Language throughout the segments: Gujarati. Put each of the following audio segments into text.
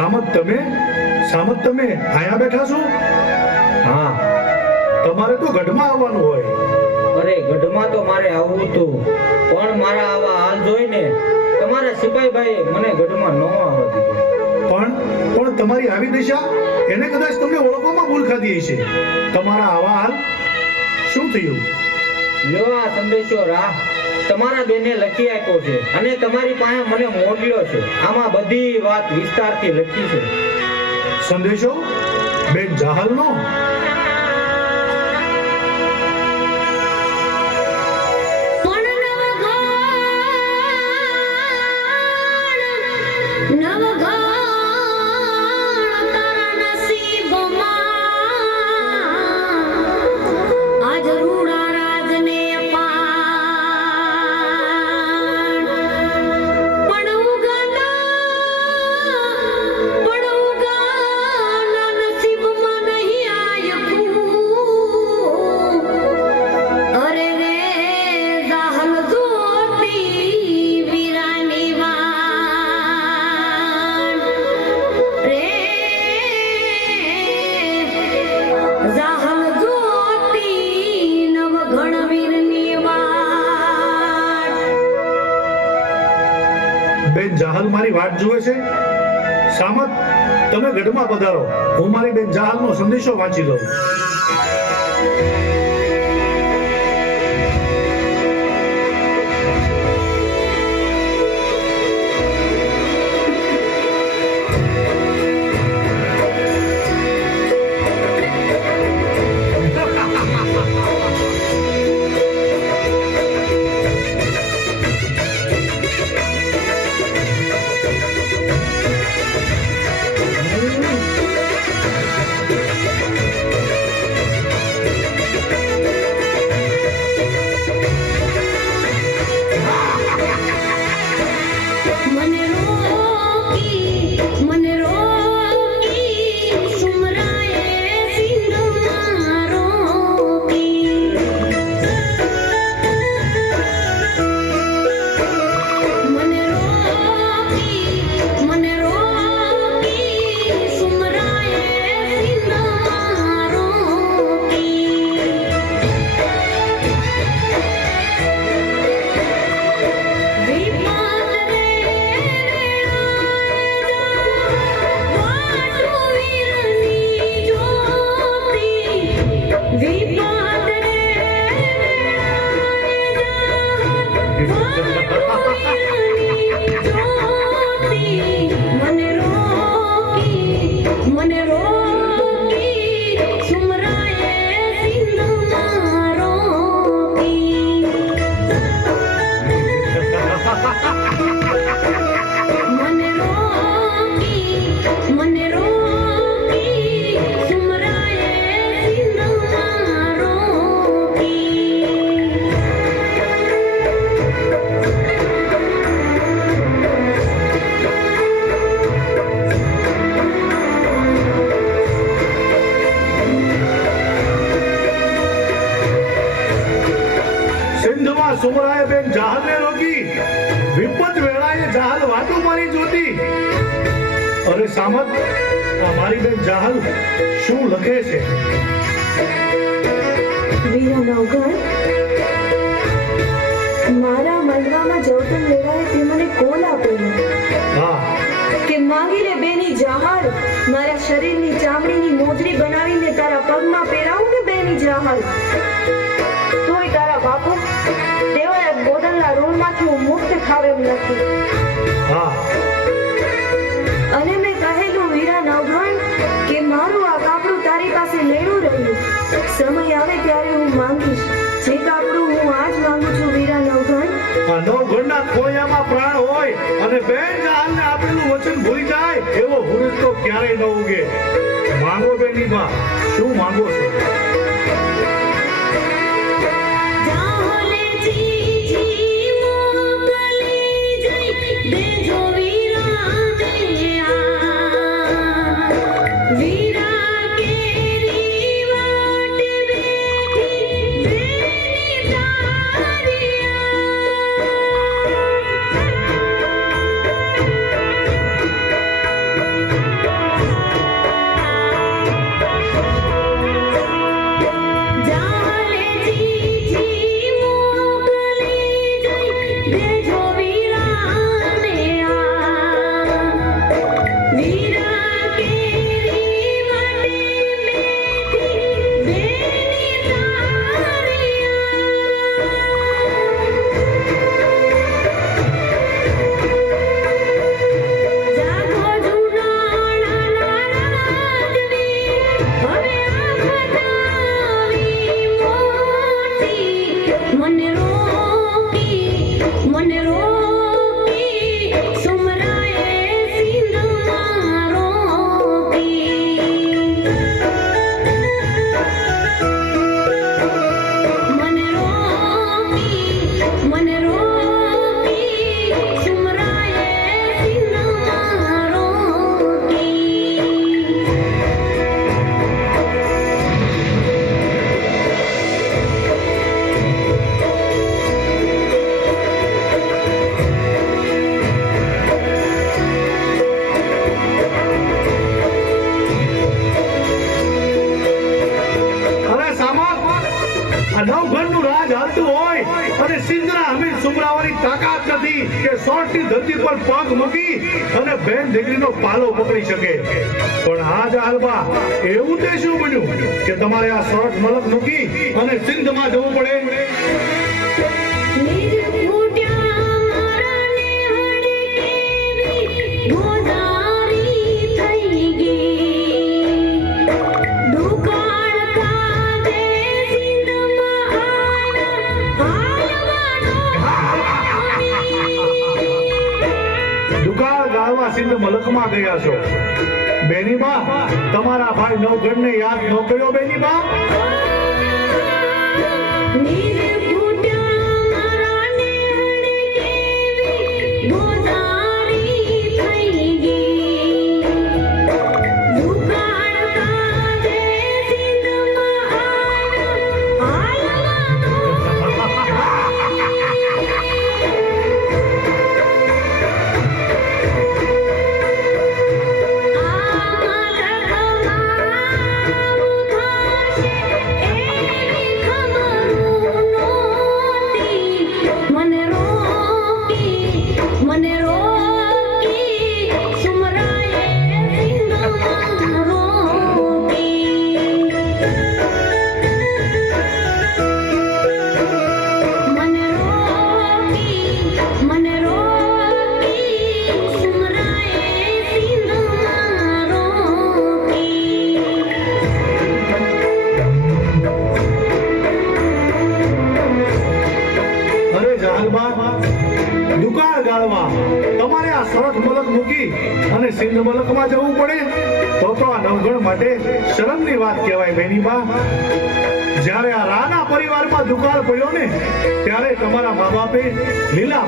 સામત તમે? સામત તમે? અહીંયા બેઠા છો? હા. તમારે તો ગઢમાં આવવાનું હોય. અરે ગઢમાં તો મારે આવવું હતું પણ મારા આવા હાલ જોઈને તમારા સિપાહીભાઈ મને ગઢમાં ન આવવા દીધો. પણ પણ તમારી આવી દિશા એને કદાચ તમને ઓળખવામાં ભૂલ ખાધી હશે. તમારા આવા હાલ શું થયું? લ્યો આ સંદેશો રાહ. તમારા બેને લખી આપ્યો છે અને તમારી પાસે મને મોકલ્યો છે. આમાં બધી વાત વિસ્તારથી લખી છે. સંદેશો? બેન જાહલનો? જાહલનો સંદેશો મારી શું લખે છે? વીરા મારા મનમાં જવતન વેળાએ તે મને કોલ આપેલો હા. કે માંગી લે બેની જહાર મારા શરીરની ચામડીની મોજડી બનાવીને તારા પગમાં પહેરાવું ને બેની જહાલ? તોય તારા બાપુ તેઓએ ગોદલના ઋણમાંથી હું મુક્ત થાવ એમ નથી. હા. નવઘણના ખોળિયામાં પ્રાણ હોય અને બેન જહાલને આપેલું વચન ભૂલી જાય, એવો પુરુષ તો ક્યારેય ન ઉગે. માંગો બેની માં શું માંગો છો? તમારે આ શર્ટ મલક મૂકી અને સિંધમાં જવું પડે. દુકાળ ગાળવા સિંધ મલકમાં ગયા છો. બેની બેનીબા તમારા ભાઈ નવઘણને યાદ ન કર્યો બેનીબા? નિજ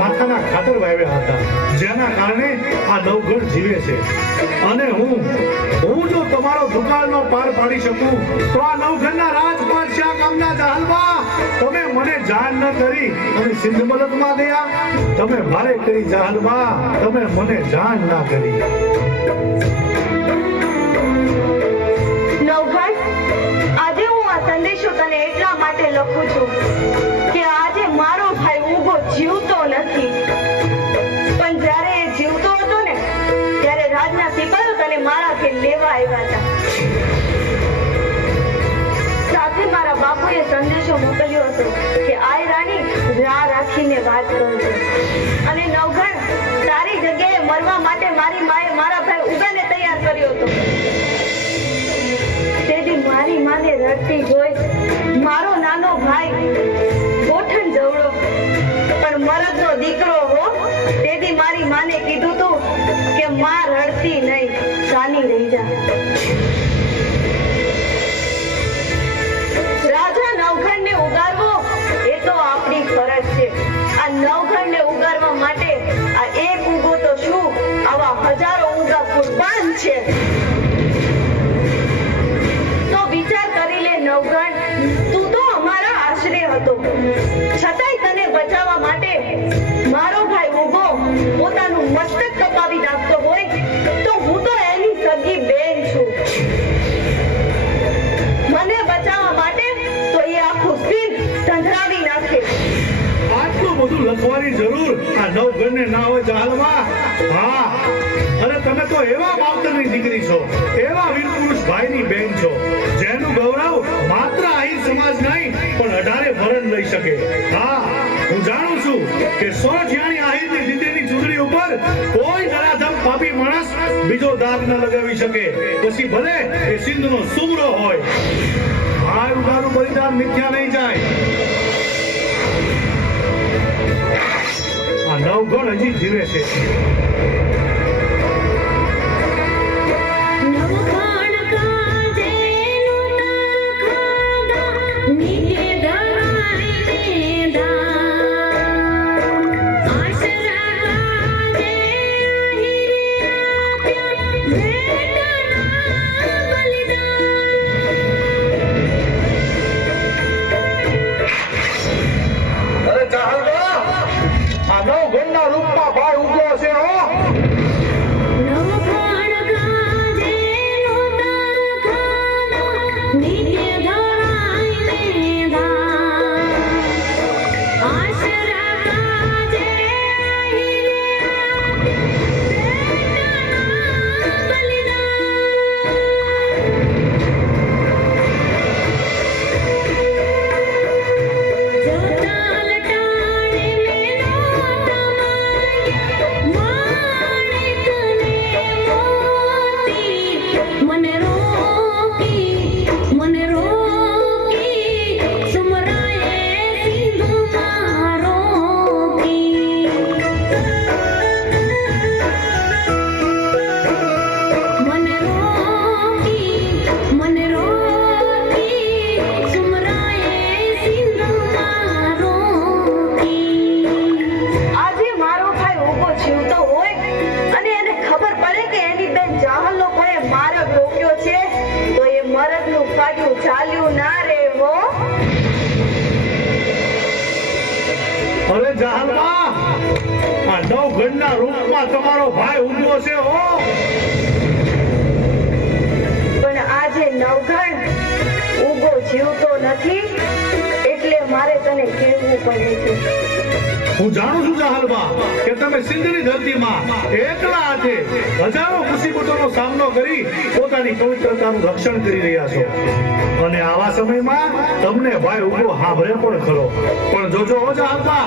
માથાના ખાતર વાવ્યા હતા. જેના કારણે આ નવગણ જીવે છે. અને હું હું જો તમારો દુકાળનો પાર પાડી શકું, તો આ નવઘરના રાજપાલ શા કામના જહાલબા તમે મને જાણ ન કરી અને સિંધ મલકમાં ગયા. તમે મારે કરી જહાલબા તમે મને જાણ ના કરી. નવઘણ આજે હું આ સંદેશો તને એટલા માટે લખું છું કે આજે મારો ભાઈ ઊભો જીવતો આવ્યા હતા સાથે મારા બાપુએ સંદેશો મોકલ્યો હતો કે, આય રાણી, રાહ રાખીને વાત કરજો અને નવઘણ તારી જગ્યાએ મરવા માટે મારી માએ મારા ભાઈ ઉગાને તૈયાર કર્યો હતો. તેથી મારી માને રડતી જોઈ મારો નાનો ભાઈ ગોઠણ જવડો. પણ મરદનો દીકરો હો, તેથી મારી માને કીધું તું કે, માં રડતી સગી બેન છું. મને બચાવવા માટે તો એ આખું સિંહ સંધરાવી નાખે. આટલું બધું લખવાની જરૂર આ નવઘણને ના હોય જહાલમાં હા. અને તમે તો એવા માવતરની દીકરી છો, એવા વીરપુરુષ ભાઈની બેન છો, જેનું ગૌરવ માત્ર આહિર સમાજ નહીં, પણ અઢારે ભરણ લઈ શકે. હા, હું જાણું છું કે સો જ્યાંની આહિરની દીકરીની માણસ બીજો દાગ ન લગાવી શકે. પછી ભલે એ સિંધનો સુમરો હોય. મારું ઉગાનું બલિદાન મિથ્યા નહીં જાય. આ નવગણ હજી જીવે છે. રક્ષણ કરી રહ્યા છો. અને આવા સમયમાં તમને ભાઈ ઊભો હાભરે પણ ખરો. પણ જોજો હો જહાલમાં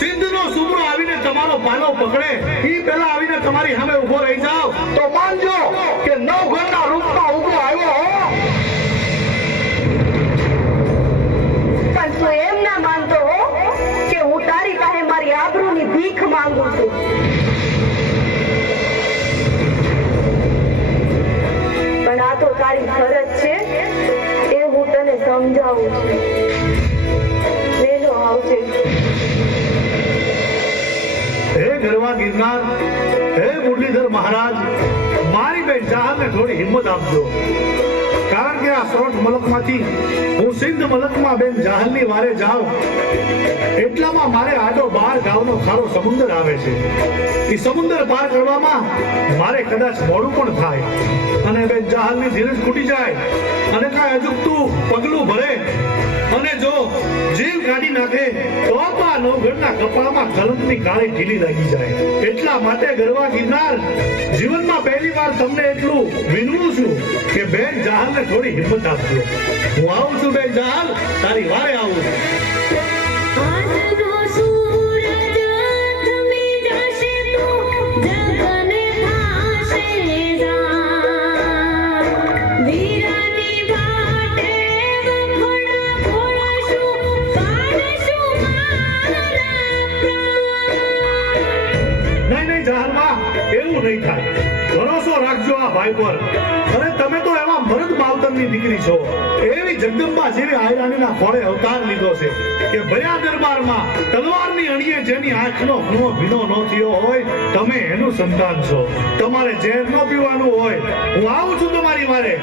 સિંધનો સુમરો આવીને તમારો પાલો પકડે. ઈ પહેલા આવીને તમારી સામે ઊભો રહી જાવ તો માનજો કે નવ ઘરના રૂપમાં ઊભો આવ્યો હો. પણ તું એમ ના માનતો કે હું તારી પાસે મારી આબરૂની ભીખ માંગુ છું. તો તારી ફરજ છે એ હું તને સમજાવું છું. વેલો આવજે. હે ગરવા ગિરનાર, હે મુરલીધર મહારાજ, મારી બેન ને થોડી હિંમત આપજો. કારણ કે આ સોઠ મલકમાંથી. હું સિંધ મલકમાં બેન જહાલની વારે જાઉં. એટલામાં મારે આડો બાર ગામનો સારો સમુદ્ર આવે છે. એ સમુદ્ર પાર કરવામાં મારે કદાચ મોડું પણ થાય. અને બેન જહાલની ધીરજ ખૂટી જાય. અને કાંઈ અજુકતું પગલું ભરે. અને જો જીવ કાઢી નાખે, તો આ નવઘણના કપાળમાં કલંકની કાળી ઢીલી લાગી જાય. એટલા માટે ગરવા ગિરનાર, જીવનમાં પહેલી વાર તમને એટલું વિનવું છું કે બેન જહાલને થોડી હિંમત આપજો. હું આવું છું બેન જહાલ, તારી વારે આવું. છું ભાઈ પર. અને તમે તો એવા મરદ માવતરની દીકરી છો. એવી જગદંબા જેવી આયરાણીના ખોળે અવતાર લીધો છે કે ભયા દરબારમાં તલવારની અણીએ જેની આંખનો ખૂણો ભીનો ન થયો હોય, તમે એનું સંતાન છો. તમારે ઝેર ન પીવાનું હોય. હું આવું છું તમારી વારે.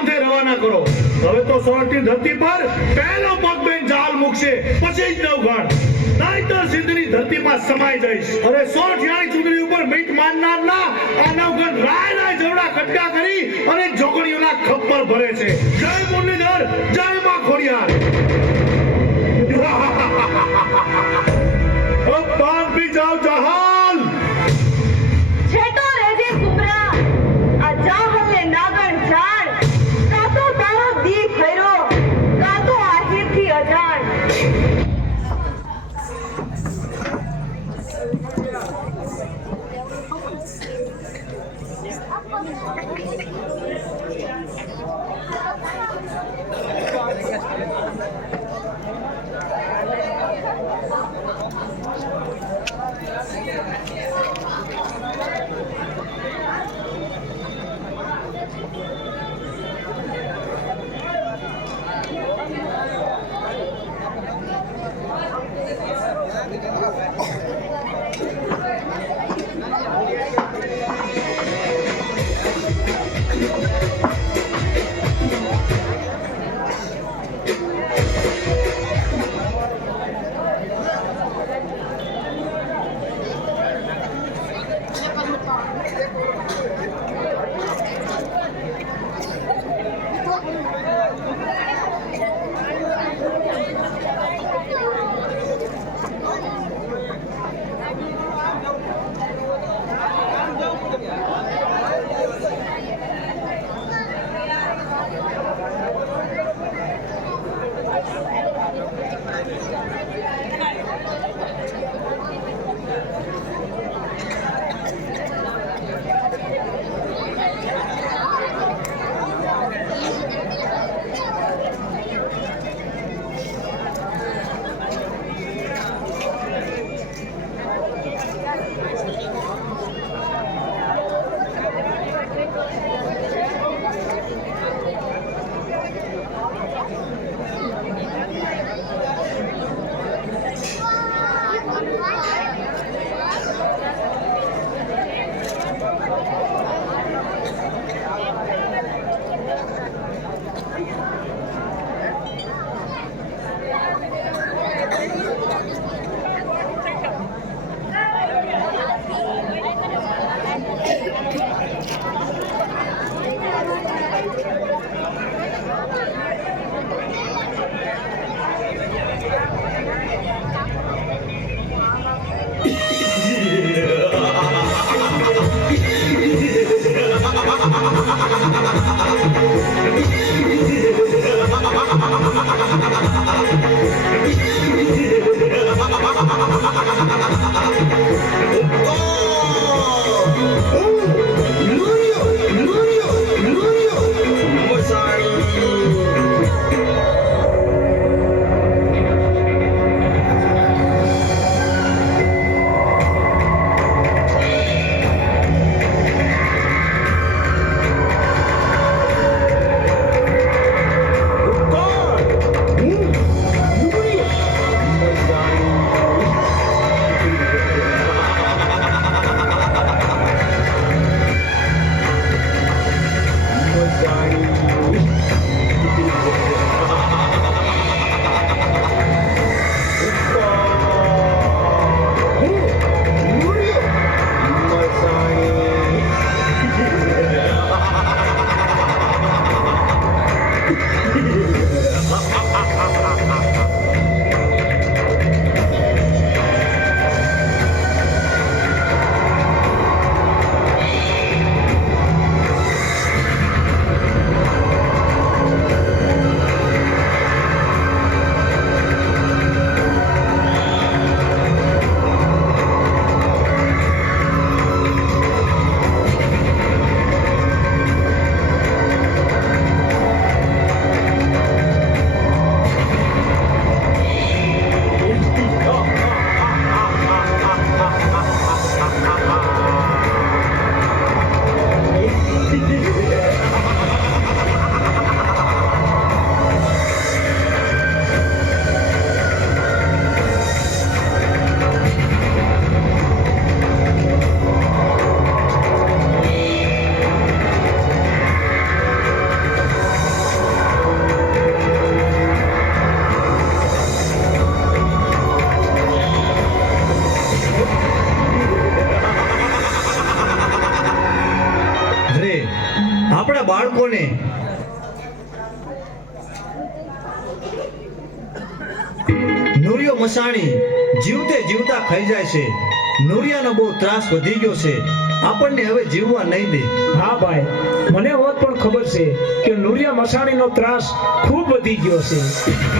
આરામથી રવાના કરો. હવે તો સોરઠની ધરતી પર પહેલો પગ બેન જાલ મૂકશે. પછી જ નવઘણ નાઈતર સિંધની ધરતીમાં સમાઈ જઈશ. અરે સોરઠિયાની ચૂંટણી ઉપર મીટ માનનારના આ નવઘણ રાય રાય જવડા ખટકા કરી અને જોગણીઓના ખપ્પર ભરે છે. જય મુરલીધર, જય માં ખોડિયાર. પાન પી જાઓ જહાજ! 好的问候。આપણા બાળકોને નુરિયો મસાણી જીવતે જીવતા ખાઈ જાય છે. નુરિયાનો બહુ ત્રાસ વધી ગયો છે. આપણને હવે જીવવા નહીં દે. હા ભાઈ, મને હોત પણ ખબર છે કે નુરિયા મસાણીનો ત્રાસ ખૂબ વધી ગયો છે.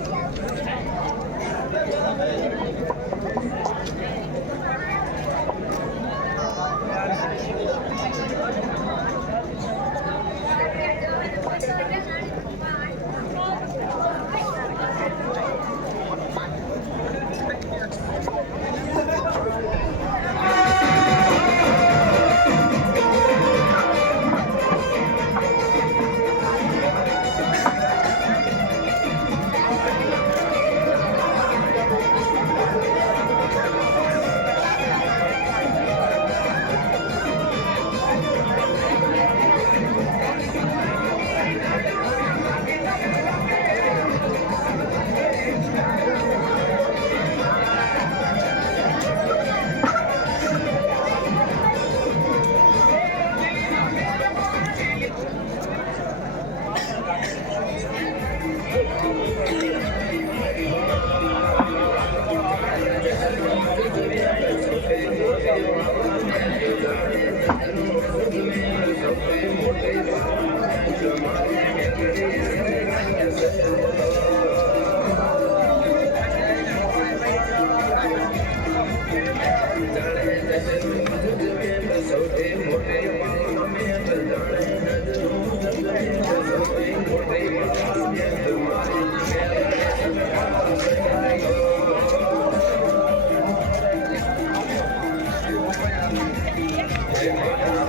Yeah.